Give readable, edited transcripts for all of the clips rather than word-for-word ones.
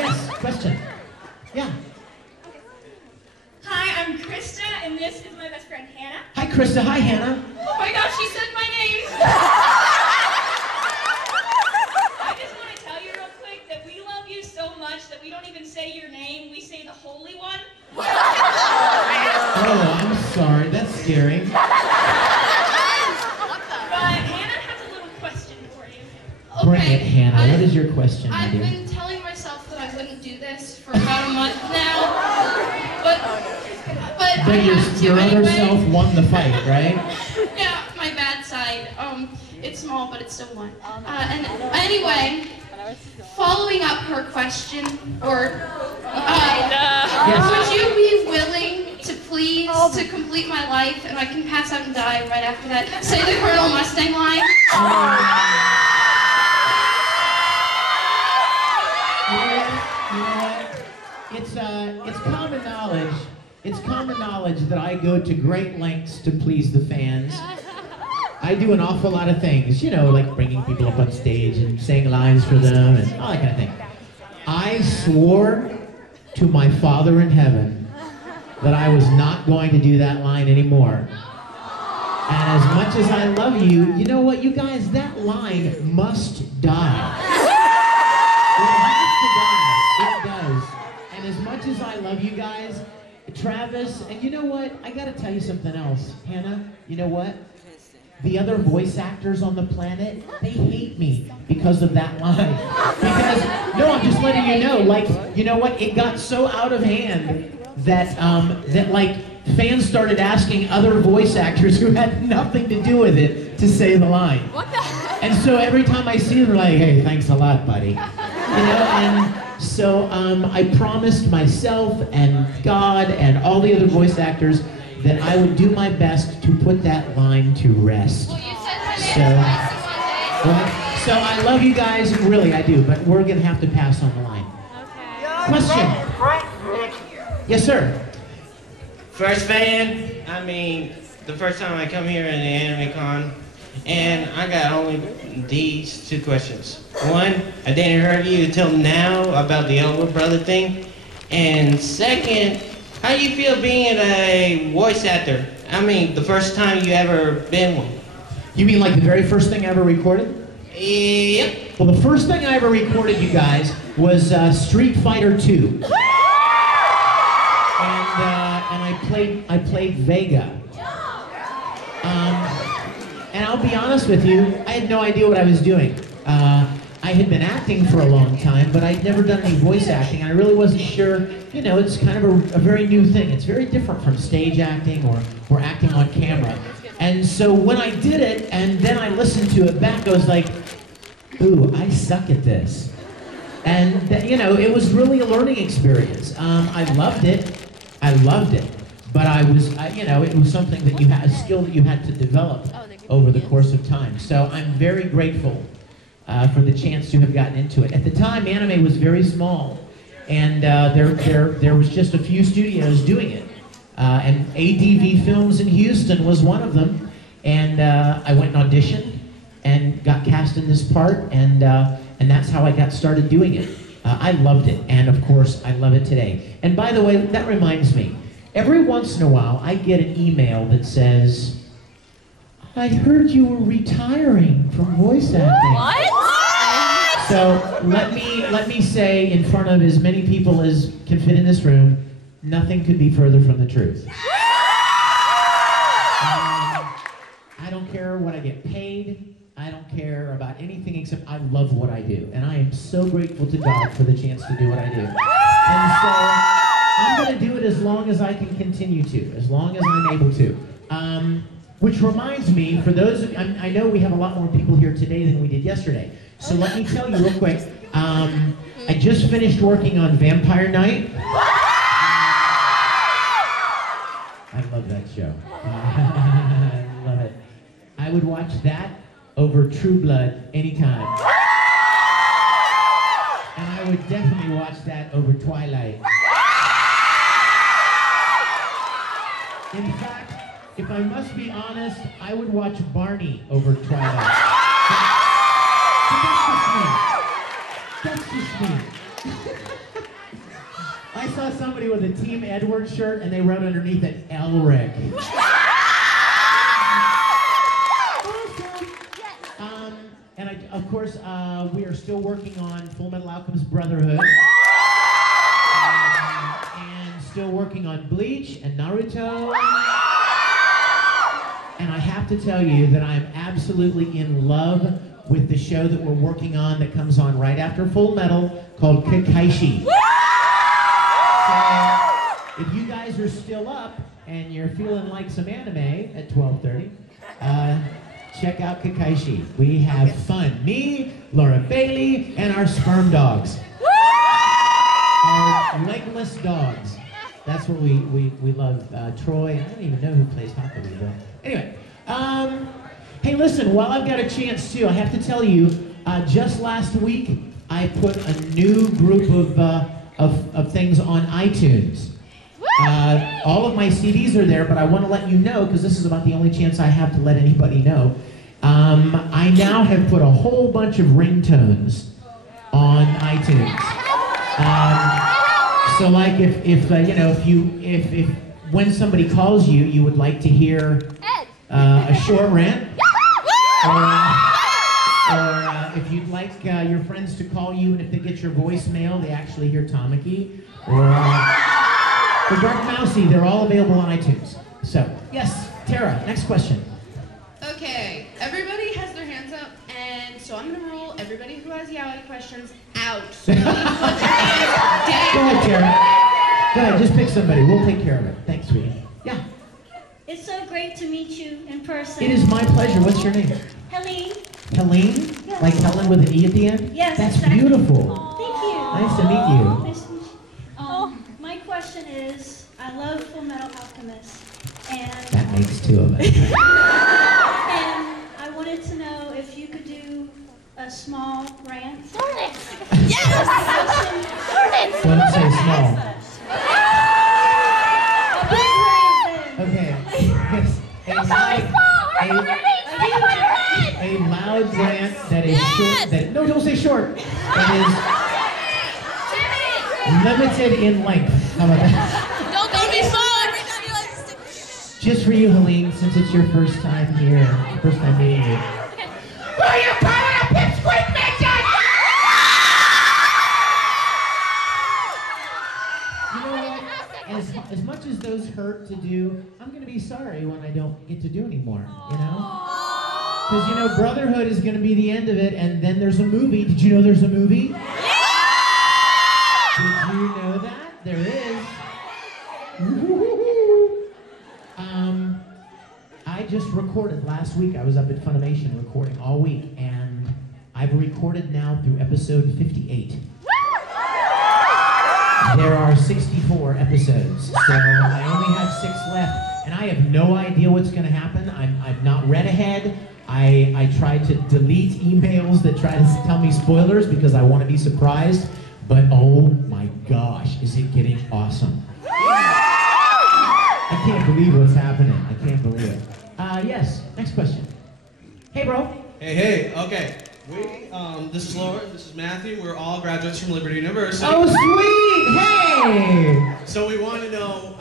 Yes, question. Yeah. Hi, I'm Krista, and this is my best friend, Hannah. Hi, Krista. Hi, Hannah. Oh my gosh, she said my name! I just want to tell you real quick that we love you so much that we don't even say your name, we say the Holy One. Oh, I'm sorry. That's scary. But Hannah has a little question for you. Bring it, Hannah. What is your question, my I've dear? been telling myself that I wouldn't do this for about a month now, but I have to Your other anyway. self won the fight, right? Yeah, my bad side. It's small, but it's still one. And anyway, following up her question, or would you be willing to please to complete my life, and I can pass out and die right after that? Say the Colonel Mustang line. It's common knowledge. It's common knowledge that I go to great lengths to please the fans. I do an awful lot of things, you know, like bringing people up on stage and saying lines for them and all that kind of thing. I swore to my Father in heaven that I was not going to do that line anymore. And as much as I love you, you know what, you guys, that line must die. It has to die. It does. And as much as I love you guys, Travis, and you know what? I gotta tell you something else. Hannah, you know what? The other voice actors on the planet, they hate me because of that line. Because, no, I'm just letting you know, like, you know what? It got so out of hand that, like, fans started asking other voice actors who had nothing to do with it to say the line. What the heck? And so every time I see them, they're like, hey, thanks a lot, buddy. You know, and so I promised myself and God and all the other voice actors that I would do my best to put that line to rest. Well, you said her name twice in one day. So I love you guys, really I do, but we're gonna have to pass on the line. Okay. Question? Yes, sir. First fan, I mean, the first time I come here in the Anime Con, and I got only these two questions. One, I didn't hear you until now about the Elwood brother thing. And second, how do you feel being a voice actor? I mean, the first time you ever been one. You mean like the very first thing I ever recorded? Yep. Well, the first thing I ever recorded, you guys, was Street Fighter 2. And I played Vega. And I'll be honest with you, I had no idea what I was doing. I had been acting for a long time, but I'd never done any voice acting. I really wasn't sure, you know, it's kind of a very new thing. It's very different from stage acting or acting on camera. And so when I did it, and then I listened to it back, I was like, ooh, I suck at this. And, you know, it was really a learning experience. I loved it. I loved it. But you know, it was something that a skill that you had to develop over the course of time. So I'm very grateful for the chance to have gotten into it. At the time, anime was very small, and there was just a few studios doing it. And ADV Films in Houston was one of them. And I went and auditioned and got cast in this part, and that's how I got started doing it. I loved it, and of course, I love it today. And by the way, that reminds me, every once in a while, I get an email that says, I heard you were retiring from voice acting. What? So let me say in front of as many people as can fit in this room, nothing could be further from the truth. I don't care what I get paid. I don't care about anything except I love what I do. And I am so grateful to God for the chance to do what I do. And so I'm going to do it as long as I can continue to, as long as I'm able to. Which reminds me, for those of you, I know we have a lot more people here today than we did yesterday. So let me tell you real quick, I just finished working on Vampire Night. I love that show. I love it. I would watch that over True Blood anytime. And I would definitely watch that over Twilight. In fact, if I must be honest, I would watch Barney over Twilight. But that's just me. That's just me. I saw somebody with a Team Edwards shirt and they wrote underneath it, Elric. Of course, we are still working on Fullmetal Alchemist Brotherhood. And still working on Bleach and Naruto. And I have to tell you that I'm absolutely in love with the show that we're working on that comes on right after Fullmetal called Kakaishi. So, if you guys are still up and you're feeling like some anime at 12:30, check out Kakaishi. We have fun. Me, Laura Bailey, and our sperm dogs. Our legless dogs. That's what we love. Troy, I don't even know who plays Hakubi, but anyway. Hey, listen, while I've got a chance too, I have to tell you, just last week, I put a new group of things on iTunes. All of my CDs are there, but I want to let you know, because this is about the only chance I have to let anybody know. I now have put a whole bunch of ringtones on iTunes. So like if when somebody calls you, you would like to hear a short rant, or if you'd like your friends to call you, and if they get your voicemail, they actually hear Tamaki, or Dark Mousy, they're all available on iTunes. So, yes, Tara, next question. Okay, everybody has their hands up, and so I'm going to rule everybody who has AWA questions out. So you put your hands down. Go ahead, Tara. Go ahead, just pick somebody. We'll take care of it. Thanks, sweetie. Yeah. It's so great to meet you in person. It is my pleasure. What's your name? Helene. Helene? Yes. Like Helen with an E at the end? Yes. That's exactly. beautiful. Thank you. Nice to meet you. Nice to meet you. My question is, I love Fullmetal Alchemist, and That makes two of us. and I wanted to know if you could do a small rant. Yes! Don't say small. A big rant then. Okay. Yes. A loud rant that is short. No, don't say short. That is limited in length. How about that? Don't be slow every time you like stick. Just for you, Helene, since it's your first time here, first time meeting you. Are you calling a pipsqueak mission? You know what? As much as those hurt to do, I'm going to be sorry when I don't get to do anymore, you know? Because, you know, Brotherhood is going to be the end of it, and then there's a movie. Did you know there's a movie? Did you know that? There is. I just recorded last week. I was up at Funimation recording all week, and I've recorded now through episode 58. There are 64 episodes, so I only have 6 left, and I have no idea what's going to happen. I've not read ahead. I tried to delete emails that try to tell me spoilers because I want to be surprised, but oh my gosh, is it getting awesome. I can't believe what's happening. I can't believe it. Yes, next question. Hey, bro. Hey, okay. This is Laura, this is Matthew. We're all graduates from Liberty University. Oh, sweet! Hey! So we want to know,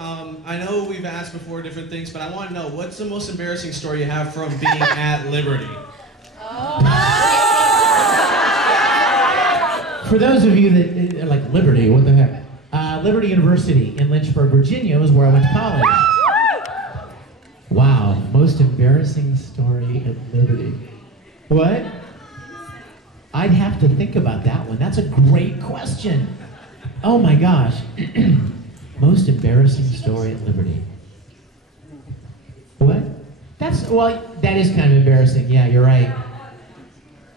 I know we've asked before different things, but I want to know, what's the most embarrassing story you have from being at Liberty? For those of you that are like, Liberty, what the heck? Liberty University in Lynchburg, Virginia is where I went to college. Wow, most embarrassing story at Liberty. What? I'd have to think about that one. That's a great question. Oh my gosh. Most embarrassing story at Liberty. What? Well, that is kind of embarrassing. Yeah, you're right.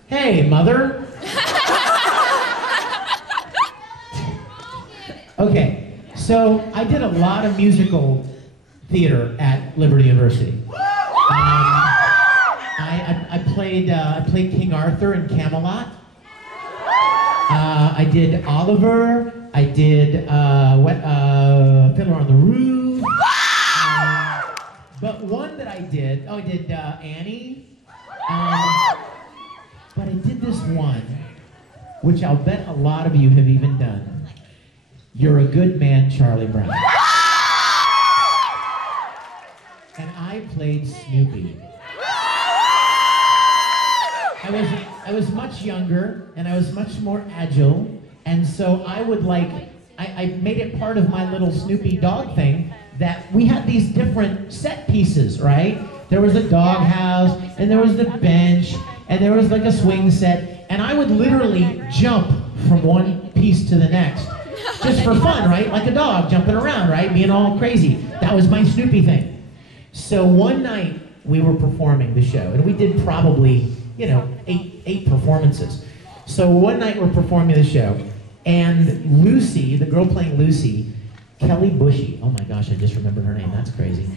Hey, mother. Okay, so I did a lot of musical theater at Liberty University. I played King Arthur in Camelot. I did Oliver. I did Fiddler on the Roof. But one that I did Annie. But I did this one which I'll bet a lot of you have even done. You're a good man, Charlie Brown. And I played Snoopy. I was much younger, and I was much more agile, and so I would I made it part of my little Snoopy dog thing that we had these different set pieces, right? There was a dog house, and there was the bench, and there was like a swing set, and I would literally jump from one piece to the next, just for fun, right? Like a dog jumping around, right? Being all crazy. That was my Snoopy thing. So one night, we were performing the show, and we did probably, you know, eight performances. So one night we're performing the show, and Lucy, the girl playing Lucy, Kelly Bushy, oh my gosh, I just remembered her name, that's crazy.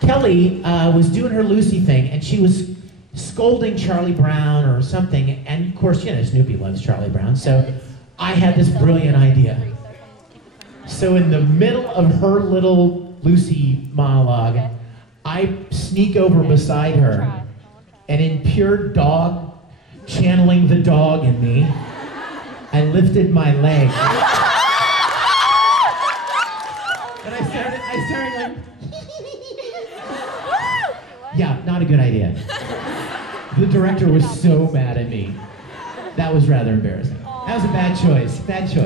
Kelly was doing her Lucy thing, and she was scolding Charlie Brown or something, and of course, you know, Snoopy loves Charlie Brown, so I had this brilliant idea. So in the middle of her little Lucy monologue, I sneak over beside her, and in pure dog, channeling the dog in me, I lifted my leg. And I started like, yeah, not a good idea. The director was so mad at me. That was rather embarrassing. That was a bad choice,